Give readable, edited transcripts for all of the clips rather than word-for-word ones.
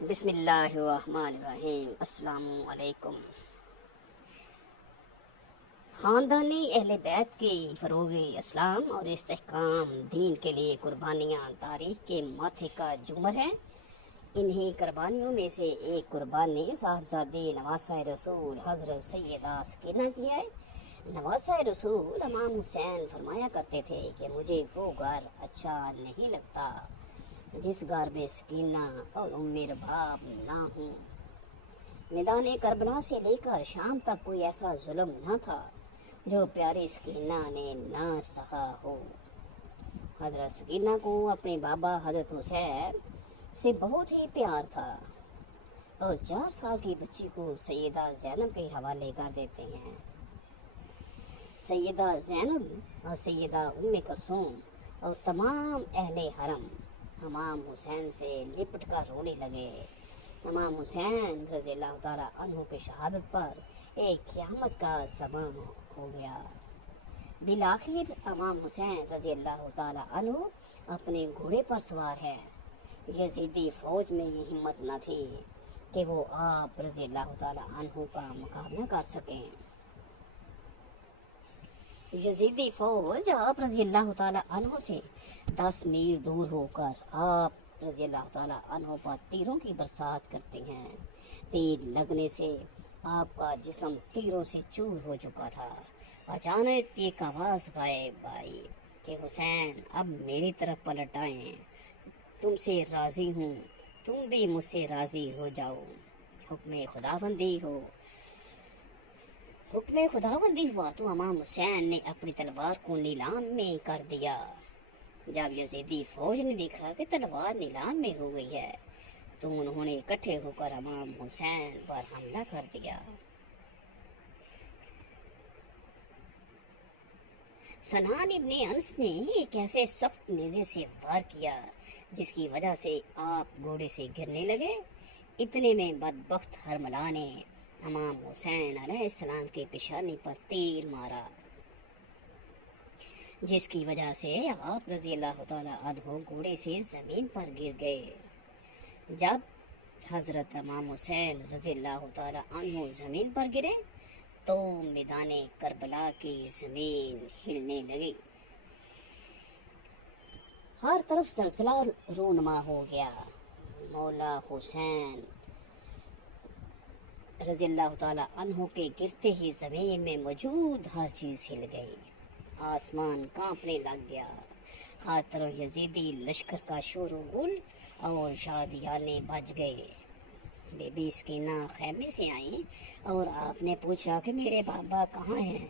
بسم اللہ الرحمن الرحیم۔ السلام علیکم۔ خاندانی اہل بیت کی فروغ اسلام اور استحکام دین کے لیے قربانیاں تاریخ کے ماتھے کا جمر ہیں۔ انہی قربانیوں میں سے ایک قربانی صاحبزادے نواسہ رسول حضرت سیدہ سکینہ کی ہے۔ نواسہ رسول امام حسین فرمایا کرتے تھے کہ مجھے وہ گھر اچھا نہیں لگتا جس گھر میں سکینہ اور ام رباب نہ ہوں۔ میدان کربلا سے لے کر شام تک کوئی ایسا ظلم نہ تھا جو پیاری سکینہ نے نہ سہا ہو۔ حضرت سکینہ کو اپنے بابا حضرت حسین سے بہت ہی پیار تھا اور 4 سال کی بچی کو سیدہ زینب کے حوالے کر دیتے ہیں۔ سیدہ زینب اور سیدہ ام کلثوم اور تمام اہل حرم امام حسین سے لپٹ کر رونے لگے۔ امام حسین رضی اللہ تعالیٰ عنہ کی شہادت پر ایک قیامت کا سبب ہو گیا۔ بالآخر امام حسین رضی اللہ تعالیٰ عنہ اپنے گھوڑے پر سوار ہے۔ یزیدی فوج میں یہ ہمت نہ تھی کہ وہ آپ رضی اللہ تعالیٰ عنہ کا مقابلہ کر سکیں۔ یزیدی فوج آپ رضی اللہ تعالیٰ عنہ سے 10 میل دور ہو کر آپ رضی اللہ تعالیٰ عنہ پر تیروں کی برسات کرتے ہیں۔ تیر لگنے سے آپ کا جسم تیروں سے چور ہو چکا تھا۔ اچانک ایک آواز غائب آئی کہ حسین اب میری طرف پلٹ آئیں، تم سے راضی ہوں، تم بھی مجھ سے راضی ہو جاؤ۔ حکم خداوندی ہوا تو امام حسین نے اپنی تلوار کو نیلام میں کر دیا۔ جب یزیدی فوج نے دیکھا کہ تلوار نیلام میں ہو گئی ہے تو انہوں نے اکٹھے ہو کر امام حسین پر حملہ کر دیا۔ سنان ابن انس نے ایک ایسے سخت نیزے سے وار کیا جس کی وجہ سے آپ گھوڑے سے گرنے لگے۔ اتنے میں بدبخت حرملہ نے امام حسین علیہ السلام کی پیشانی پر تیر مارا، جس کی وجہ سے آپ رضی اللہ تعالیٰ عنہ گھوڑے سے زمین پر گر گئے۔ جب حضرت امام حسین رضی اللہ تعالیٰ عنہ زمین پر گرے تو میدان کربلا کی زمین ہلنے لگی۔ ہر طرف زلزلہ رونما ہو گیا۔ مولا حسین رضی اللہ تعالیٰ عنہ کے گرتے ہی زمین میں موجود ہر چیز ہل گئی، آسمان کانپنے لگ گیا۔ ہر طرف یزیدی لشکر کا شور و غل اور شادیانے بج گئے۔ بی بی سکینہ خیمے سے آئیں اور آپ نے پوچھا کہ میرے بابا کہاں ہیں؟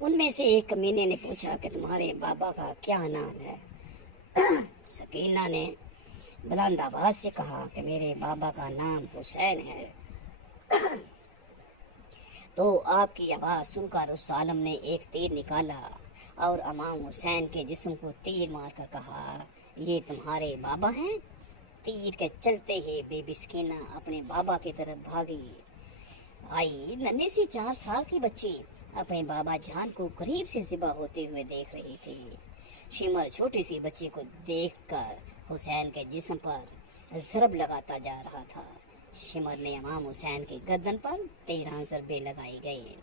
ان میں سے ایک کمینے نے پوچھا کہ تمہارے بابا کا کیا نام ہے؟ سکینہ نے بلند آواز سے کہا کہ میرے بابا کا نام حسین ہے۔ تو آپ کی آواز سن کر اس ظالم نے ایک تیر نکالا اور امام حسین کے جسم کو تیر مار کر کہا یہ تمہارے بابا ہیں؟ تیر کے چلتے ہی بی بی سکینہ اپنے بابا کی طرف بھاگی آئی۔ ننھی سی 4 سال کی بچی اپنے بابا جان کو قریب سے ذبح ہوتے ہوئے دیکھ رہی تھی۔ شمر چھوٹی سی بچی کو دیکھ کر حسین کے جسم پر ضرب لگاتا جا رہا تھا۔ شمر نے امام حسین کی گردن پر 13 ضربیں لگائی گئی۔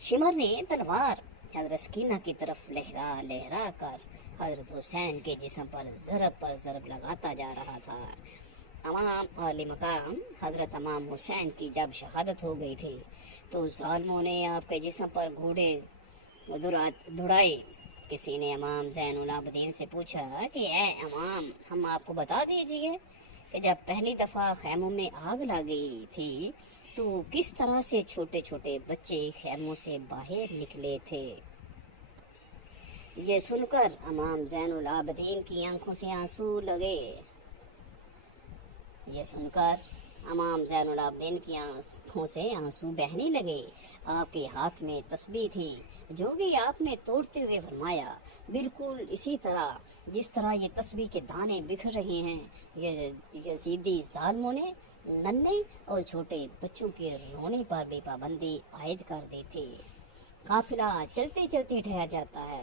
شمر نے تلوار حضرت سکینہ کی طرف لہرا کر حضرت حسین کے جسم پر ضرب لگاتا جا رہا تھا۔ امام علی مقام حضرت امام حسین کی جب شہادت ہو گئی تھی تو ظالموں نے آپ کے جسم پر گھوڑے دوڑائے۔ کسی نے امام زین العابدین سے پوچھا کہ اے امام، ہم آپ کو بتا دیجئے کہ جب پہلی دفعہ خیموں میں آگ لگی تھی تو کس طرح سے چھوٹے چھوٹے بچے خیموں سے باہر نکلے تھے؟ یہ سن کر امام زین العابدین کی آنکھوں سے آنسو لگے۔ یہ سن کر امام زین العابدین کی آنکھوں سے آنسو بہنے لگے۔ آپ کے ہاتھ میں تسبیح تھی جو بھی آپ نے توڑتے ہوئے فرمایا بالکل اسی طرح جس طرح یہ تسبیح کے دانے بکھر رہے ہیں، یہ یزیدی ظالموں نے ننھے اور چھوٹے بچوں کے رونے پر بھی پابندی عائد کر دی تھی۔ قافلہ چلتے چلتے ٹھہر جاتا ہے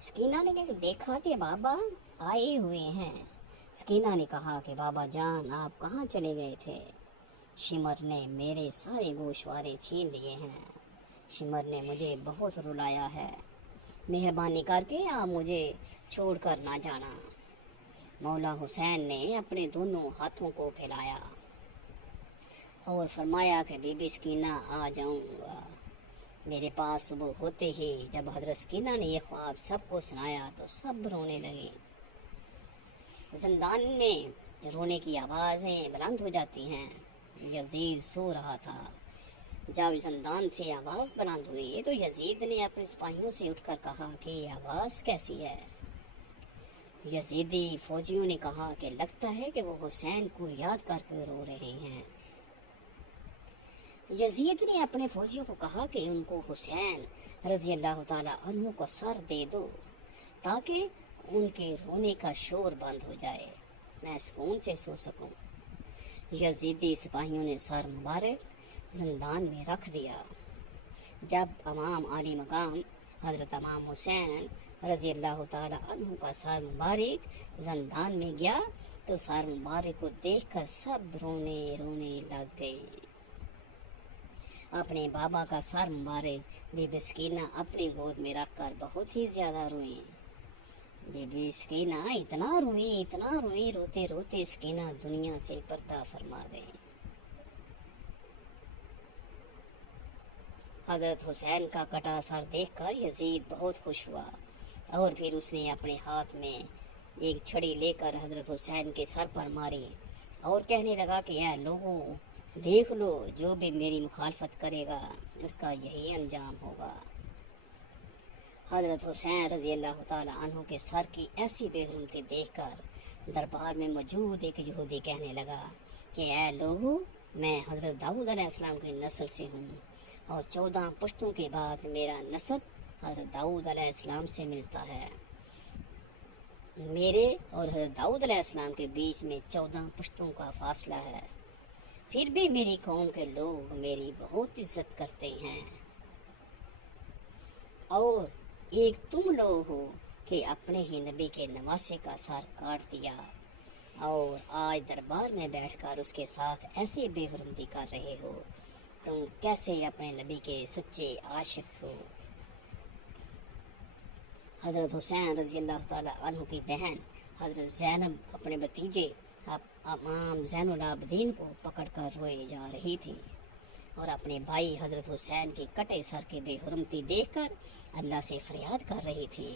سکینہ نے دیکھا کہ بابا آئے ہوئے ہیں۔ سکینہ نے کہا کہ بابا جان آپ کہاں چلے گئے تھے؟ شمر نے میرے سارے گوشوارے چھین لیے ہیں، شمر نے مجھے بہت رلایا ہے، مہربانی کر کے آپ مجھے چھوڑ کر نہ جانا۔ مولا حسین نے اپنے دونوں ہاتھوں کو پھیلایا اور فرمایا کہ بی بی سکینہ آ جاؤں گا۔ میرے پاس صبح ہوتے ہی جب حضرت سکینہ نے یہ خواب سب کو سنایا تو سب رونے لگے۔ زندان میں رونے کی آوازیں بلند ہو جاتی ہیں۔ یزید سو رہا تھا۔ جب زندان سے آواز بلند ہوئی تو یزید نے اپنے سپاہیوں سے اٹھ کر کہا کہ یہ آواز کیسی ہے؟ یزیدی فوجیوں نے کہا کہ لگتا ہے کہ وہ حسین کو یاد کر کے رو رہے ہیں۔ یزید نے اپنے فوجیوں کو کہا کہ ان کو حسین رضی اللہ تعالی عنہ کو سر دے دو تاکہ ان کے رونے کا شور بند ہو جائے، میں سکون سے سو سکوں۔ یزیدی سپاہیوں نے سر مبارک زندان میں رکھ دیا۔ جب امام عالی مقام حضرت امام حسین رضی اللہ تعالی عنہ کا سر مبارک زندان میں گیا تو سر مبارک کو دیکھ کر سب رونے لگ گئے۔ اپنے بابا کا سر مبارک بی بی سکینہ اپنی گود میں رکھ کر بہت ہی زیادہ روئیں۔ بی بی سکینہ اتنا روئیں، روتے روتے سکینہ دنیا سے پردہ فرما گئے۔ حضرت حسین کا کٹا سر دیکھ کر یزید بہت خوش ہوا اور پھر اس نے اپنے ہاتھ میں ایک چھڑی لے کر حضرت حسین کے سر پر ماری اور کہنے لگا کہ اے لوگوں دیکھ لو، جو بھی میری مخالفت کرے گا اس کا یہی انجام ہوگا۔ حضرت حسین رضی اللہ تعالی عنہ کے سر کی ایسی بے حرمتی دیکھ کر دربار میں موجود ایک یہودی کہنے لگا کہ اے لوگوں، میں حضرت داؤد علیہ السلام کی نسل سے ہوں اور 14 پشتوں کے بعد میرا نسب حضرت داؤد علیہ السلام سے ملتا ہے۔ میرے اور حضرت داؤد علیہ السلام کے بیچ میں 14 پشتوں کا فاصلہ ہے، پھر بھی میری قوم کے لوگ میری بہت عزت کرتے ہیں، اور ایک تم لوگ ہو کہ اپنے ہی نبی کے نواسے کا سر کاٹ دیا اور آج دربار میں بیٹھ کر اس کے ساتھ ایسی بے حرمتی کر رہے ہو، تم کیسے اپنے نبی کے سچے عاشق ہو؟ حضرت حسین رضی اللہ تعالی عنہ کی بہن حضرت زینب اپنے بھتیجے امام زین العابدین کو پکڑ کر روئے جا رہی تھی اور اپنے بھائی حضرت حسین کی کٹے سر کی بے حرمتی دیکھ کر اللہ سے فریاد کر رہی تھی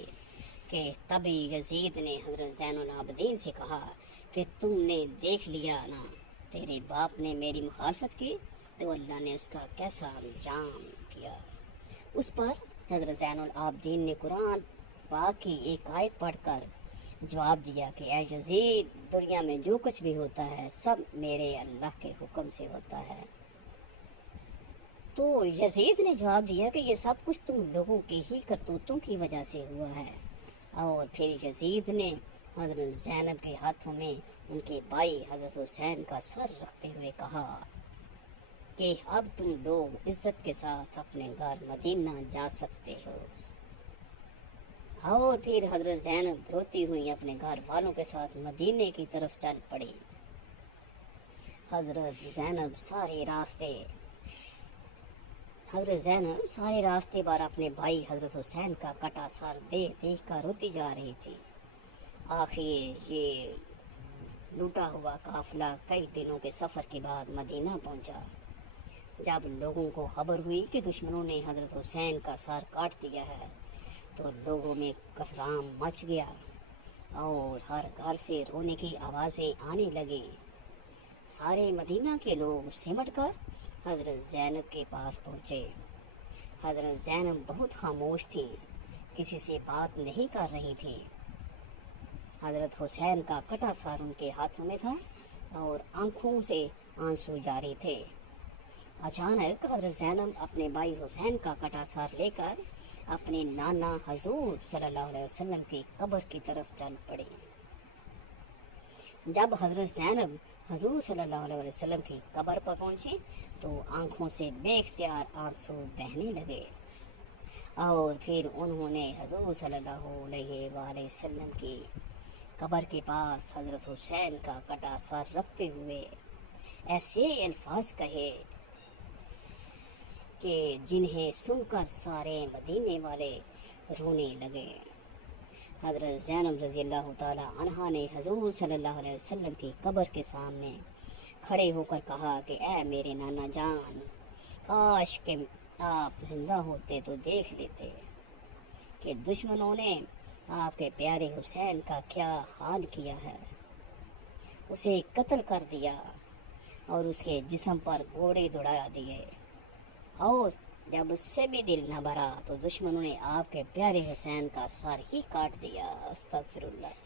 کہ تبھی یزید نے حضرت زین العابدین سے کہا کہ تم نے دیکھ لیا نا، تیرے باپ نے میری مخالفت کی تو اللہ نے اس کا کیسا انجام کیا۔ اس پر حضرت زین العابدین نے قرآن پاک کی ایک آیت پڑھ کر جواب دیا کہ اے یزید، دنیا میں جو کچھ بھی ہوتا ہے سب میرے اللہ کے حکم سے ہوتا ہے۔ تو یزید نے جواب دیا کہ یہ سب کچھ تم لوگوں کی ہی کرتوتوں کی وجہ سے ہوا ہے، اور پھر یزید نے حضرت زینب کے ہاتھوں میں ان کے بھائی حضرت حسین کا سر رکھتے ہوئے کہا کہ اب تم لوگ عزت کے ساتھ اپنے گھر مدینہ جا سکتے ہو۔ اور پھر حضرت زینب روتی ہوئی اپنے گھر والوں کے ساتھ مدینے کی طرف چل پڑی۔ حضرت زینب سارے راستے پر اپنے بھائی حضرت حسین کا کٹا سر دیکھ کر روتی جا رہی تھی۔ آخر یہ لوٹا ہوا قافلہ کئی دنوں کے سفر کے بعد مدینہ پہنچا۔ جب لوگوں کو خبر ہوئی کہ دشمنوں نے حضرت حسین کا سر کاٹ دیا ہے تو لوگوں میں کہرام مچ گیا اور ہر گھر سے رونے کی آوازیں آنے لگیں۔ سارے مدینہ کے لوگ سمٹ کر حضرت زینب کے پاس پہنچے۔ حضرت زینب بہت خاموش تھی، کسی سے بات نہیں کر رہی تھی۔ حضرت حسین کا کٹا سر ان کے ہاتھوں میں تھا اور آنکھوں سے آنسو جاری تھے۔ اچانک حضرت زینب اپنے بھائی حسین کا کٹا سر لے کر اپنے نانا حضور صلی اللہ علیہ وسلم کی قبر کی طرف چل پڑی۔ جب حضرت زینب حضور صلی اللہ علیہ وسلم کی قبر پر پہنچی تو آنکھوں سے بے اختیار آنسو بہنے لگے۔ اور پھر انہوں نے حضور صلی اللہ علیہ وآلہ وسلم کی قبر کے پاس حضرت حسین کا کٹا سر رکھتے ہوئے ایسے الفاظ کہے کہ جنہیں سن کر سارے مدینے والے رونے لگے۔ حضرت زینب رضی اللہ تعالی عنہا نے حضور صلی اللہ علیہ وسلم کی قبر کے سامنے کھڑے ہو کر کہا کہ اے میرے نانا جان، کاش کہ آپ زندہ ہوتے تو دیکھ لیتے کہ دشمنوں نے آپ کے پیارے حسین کا کیا حال کیا ہے۔ اسے قتل کر دیا اور اس کے جسم پر گھوڑے دوڑا دیے، اور جب اس سے بھی دل نہ بھرا تو دشمنوں نے آپ کے پیارے حسین کا سر ہی کاٹ دیا۔ استغفر اللہ۔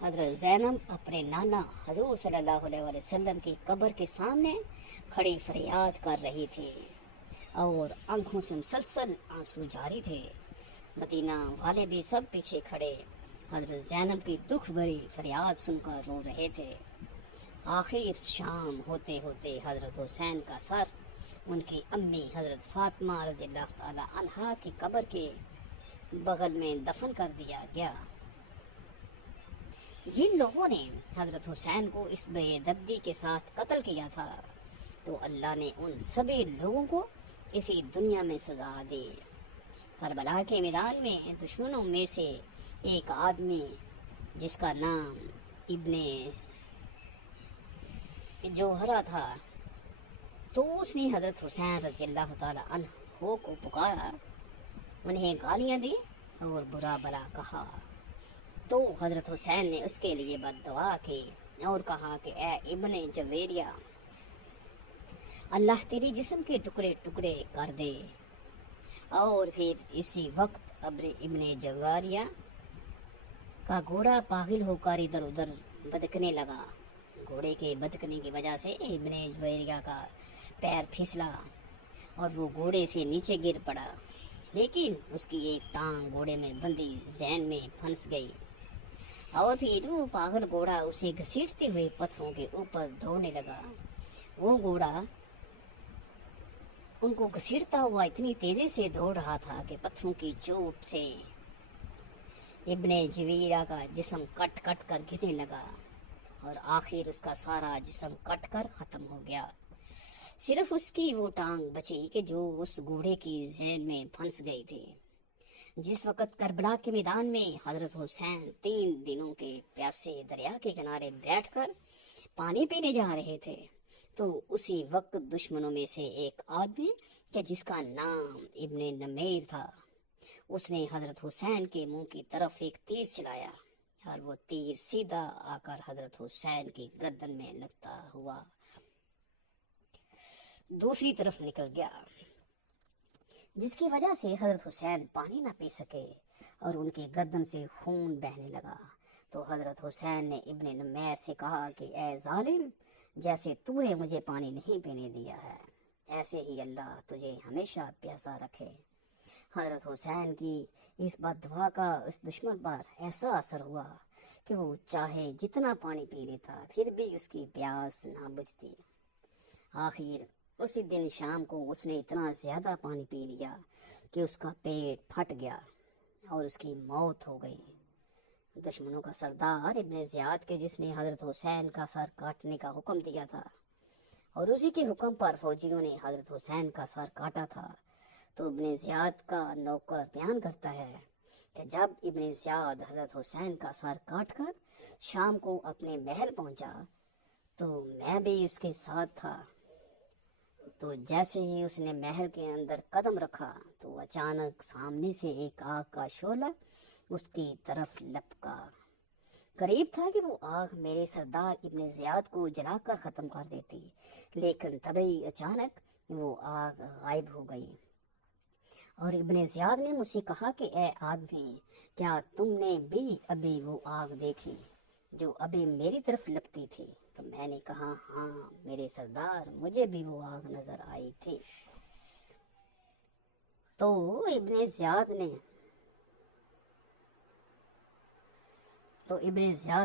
حضرت زینب اپنے نانا حضور صلی اللہ علیہ وسلم کی قبر کے سامنے کھڑی فریاد کر رہی تھی اور آنکھوں سے مسلسل آنسو جاری تھے۔ مدینہ والے بھی سب پیچھے کھڑے حضرت زینب کی دکھ بھری فریاد سن کر رو رہے تھے۔ آخر شام ہوتے ہوتے حضرت حسین کا سر ان کی امی حضرت فاطمہ رضی اللہ تعالی عنہا کی قبر کے بغل میں دفن کر دیا گیا۔ جن لوگوں نے حضرت حسین کو اس بے دردی کے ساتھ قتل کیا تھا تو اللہ نے ان سبھی لوگوں کو اسی دنیا میں سزا دی۔ کربلا کے میدان میں دشمنوں میں سے ایک آدمی جس کا نام ابن جوہرہ تھا، تو اس نے حضرت حسین رضی اللہ تعالی عنہ کو پکارا، انہیں گالیاں دی اور برا بلا کہا، تو حضرت حسین نے اس کے لیے بد دعا کی اور کہا کہ اے ابن جویریہ، اللہ تیری جسم کے ٹکڑے ٹکڑے کر دے۔ اور پھر اسی وقت ابن جواریہ کا گھوڑا پاگل ہو کر ادھر ادھر بھٹکنے لگا۔ گھوڑے کے بھٹکنے کی وجہ سے ابن جویریہ کا پیر پھسلا اور وہ گھوڑے سے نیچے گر پڑا، لیکن اس کی ایک ٹانگ گھوڑے میں بندھی ذہن میں پھنس گئی، اور پھر وہ پاگل گھوڑا اسے گھسیٹتے ہوئے پتھروں کے اوپر دوڑنے لگا۔ وہ گھوڑا ان کو گھسیٹتا ہوا اتنی تیزی سے دوڑ رہا تھا کہ پتھروں کی چوٹ سے ابن جویریہ کا جسم کٹ کٹ کر گرنے لگا اور آخر اس کا سارا جسم کٹ کر ختم ہو گیا۔ صرف اس کی وہ ٹانگ بچی کہ جو اس گھوڑے کی ذہن میں پھنس گئی تھی۔ جس وقت کربلا کے میدان میں حضرت حسین 3 دنوں کے پیاسے دریا کے کنارے بیٹھ کر پانی پینے جا رہے تھے، تو اسی وقت دشمنوں میں سے ایک آدمی کہ جس کا نام ابن نمیر تھا، اس نے حضرت حسین کے منہ کی طرف ایک تیر چلایا اور وہ تیر سیدھا آ کر حضرت حسین کی گردن میں لگتا ہوا دوسری طرف نکل گیا، جس کی وجہ سے حضرت حسین پانی نہ پی سکے اور ان کی گردن سے خون بہنے لگا۔ تو حضرت حسین نے ابن نمیر سے کہا کہ اے ظالم، جیسے تو نے مجھے پانی نہیں پینے دیا ہے، ایسے ہی اللہ تجھے ہمیشہ پیاسا رکھے۔ حضرت حسین کی اس بد دعا کا اس دشمن پر ایسا اثر ہوا کہ وہ چاہے جتنا پانی پی لیتا پھر بھی اس کی پیاس نہ بجھتی۔ آخر اسی دن شام کو اس نے اتنا زیادہ پانی پی لیا کہ اس کا پیٹ پھٹ گیا اور اس کی موت ہو گئی۔ دشمنوں کا سردار ابن زیاد کے جس نے حضرت حسین کا سر کاٹنے کا حکم دیا تھا اور اسی کے حکم پر فوجیوں نے حضرت حسین کا سر کاٹا تھا، تو ابن زیاد کا نوکر بیان کرتا ہے کہ جب ابن زیاد حضرت حسین کا سر کاٹ کر شام کو اپنے محل پہنچا تو میں بھی اس کے ساتھ تھا۔ تو جیسے ہی اس نے محل کے اندر قدم رکھا تو اچانک سامنے سے ایک آگ کا شعلہ اس کی طرف لپکا۔ قریب تھا کہ وہ آگ میرے سردار ابن زیاد کو جلا کر ختم کر دیتی، لیکن تبھی اچانک وہ آگ غائب ہو گئی، اور ابن زیاد نے مجھ سے کہا کہ اے آدمی، کیا تم نے بھی ابھی وہ آگ دیکھی جو ابھی میری طرف لپکی تھی؟ تو میں نے کہا ہاں میرے سردار، مجھے بھی وہ آگ نظر آئی تھی۔ تو ابن زیاد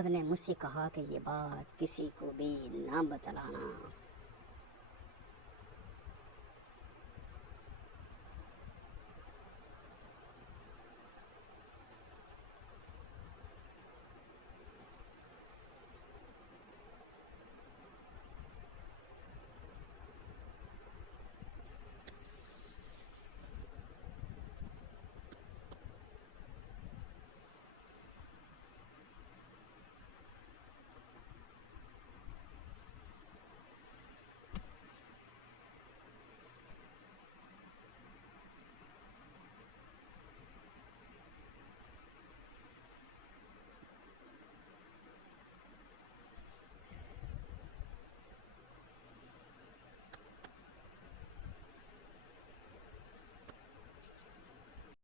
نے مجھ سے کہا کہ یہ بات کسی کو بھی نہ بتلانا۔